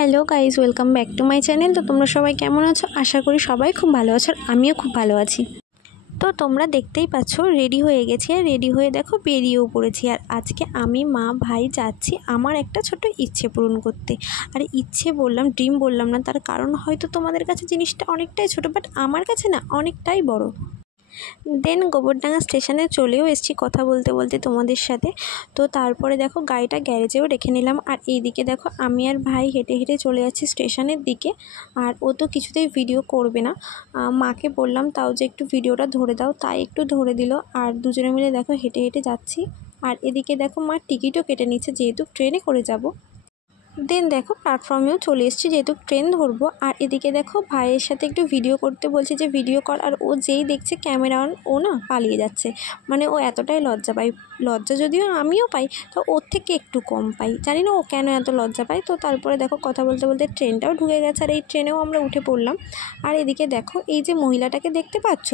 Hello guys, welcome back to my channel. তো তোমরা সবাই কেমন আছো? আশা করি সবাই খুব ভালো আছো, আর আমিও খুব ভালো আছি। তো তোমরা দেখতেই পাচ্ছ রেডি হয়ে গেছি, আর রেডি হয়ে দেখো বেরিয়েও পড়েছি। আর আজকে আমি, মা, ভাই যাচ্ছি আমার একটা ছোট ইচ্ছে পূরণ করতে। আর ইচ্ছে বললাম, ড্রিম বললাম না, তার কারণ হয়তো তোমাদের কাছে জিনিসটা অনেকটাই ছোট, বাট আমার কাছে না অনেকটাই বড়। দেন গোবরডাঙ্গা স্টেশনে চলেও এসেছি কথা বলতে বলতে তোমাদের সাথে। তো তারপরে দেখো গাড়িটা গ্যারেজেও রেখে নিলাম, আর এইদিকে দেখো আমি আর ভাই হেঁটে হেঁটে চলে যাচ্ছি স্টেশনের দিকে। আর ও তো কিছুতেই ভিডিও করবে না, মাকে বললাম তাও যে একটু ভিডিওটা ধরে দাও, তাই একটু ধরে দিল। আর দুজনে মিলে দেখো হেঁটে হেঁটে যাচ্ছি। আর এদিকে দেখো মা টিকিটও কেটে নিচ্ছে, যেহেতু ট্রেনে করে যাব। দেন দেখো প্ল্যাটফর্মেও চলে এসেছি, যেহেতু ট্রেন ধরবো। আর এদিকে দেখো ভাইয়ের সাথে একটু ভিডিও করতে বলছে যে ভিডিও কর, আর ও যেই দেখছে ক্যামেরা অন, ও না পালিয়ে যাচ্ছে। মানে ও এতটাই লজ্জা পায়, লজ্জা যদিও আমিও পাই, তো ওর থেকে একটু কম পাই, জানি না ও কেন এত লজ্জা পায়। তো তারপরে দেখো কথা বলতে বলতে ট্রেনটাও ঢুকে গেছে, আর এই ট্রেনেও আমরা উঠে পড়লাম। আর এদিকে দেখো এই যে মহিলাটাকে দেখতে পাচ্ছ,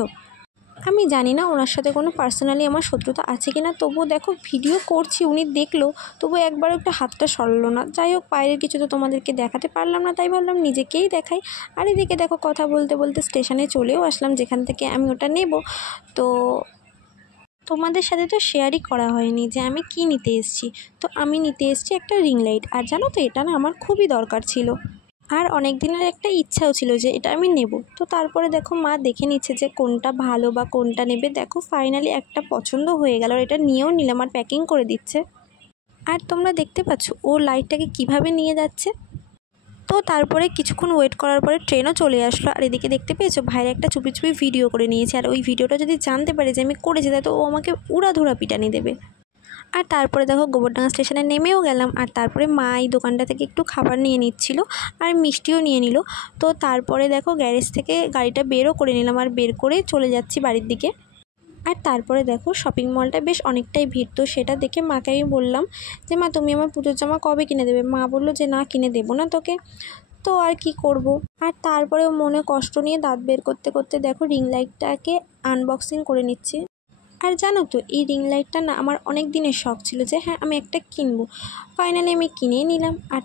আমি জানি না ওনার সাথে কোনো পার্সোনালি আমার শত্রুতা আছে কি না, তবুও দেখো ভিডিও করছি, উনি দেখলো তবু একবারও একটা হাতটা সরলো না। যাই হোক, বাইরের কিছু তো তোমাদেরকে দেখাতে পারলাম না, তাই ভাবলাম নিজেকেই দেখাই। আর এদিকে দেখো কথা বলতে বলতে স্টেশনে চলেও আসলাম, যেখান থেকে আমি ওটা নেব। তো তোমাদের সাথে তো শেয়ারই করা হয়নি যে আমি কি নিতে এসেছি। তো আমি নিতে এসেছি একটা রিং লাইট, আর জানো তো এটা না আমার খুবই দরকার ছিল, আর অনেক দিনের একটা ইচ্ছাও ছিল যে এটা আমি নেব। তো তারপরে দেখো মা দেখে নিচ্ছে যে কোনটা ভালো বা কোনটা নেবে। দেখো ফাইনালি একটা পছন্দ হয়ে গেল, আর এটা নিয়েও নিলাম, আর প্যাকিং করে দিচ্ছে। আর তোমরা দেখতে পাচ্ছ ও লাইটটাকে কিভাবে নিয়ে যাচ্ছে। তো তারপরে কিছুক্ষণ ওয়েট করার পরে ট্রেনও চলে আসলো। আর এদিকে দেখতে পেয়েছো ভাইয়ের একটা চুপি চুপি ভিডিও করে নিয়েছে, আর ওই ভিডিওটা যদি জানতে পারে যে আমি করেছি, তাই তো ও আমাকে উড়াধুরা পিটানি দেবে। আর তারপরে দেখো গোবরডাঙ্গা স্টেশনে নেমেও গেলাম। আর তারপরে মা এই দোকানটা থেকে একটু খাবার নিয়ে নিচ্ছিল, আর মিষ্টিও নিয়ে নিল। তো তারপরে দেখো গ্যারেজ থেকে গাড়িটা বেরও করে নিলাম, আর বের করে চলে যাচ্ছি বাড়ির দিকে। আর তারপরে দেখো শপিং মলটা বেশ অনেকটাই ভিড়। তো সেটা দেখে মাকে আমি বললাম যে মা, তুমি আমার পুজোর জামা কবে কিনে দেবে? মা বললো যে না, কিনে দেবো না তোকে। তো আর কি করব। আর তারপরেও মনে কষ্ট নিয়ে দাঁত বের করতে করতে দেখো রিং লাইটটাকে আনবক্সিং করে নিচ্ছি। আর জানো তো এই রিং লাইটটা না আমার অনেক দিনের শখ ছিল যে হ্যাঁ আমি একটা কিনবো। ফাইনালি আমি কিনেই নিলাম। আর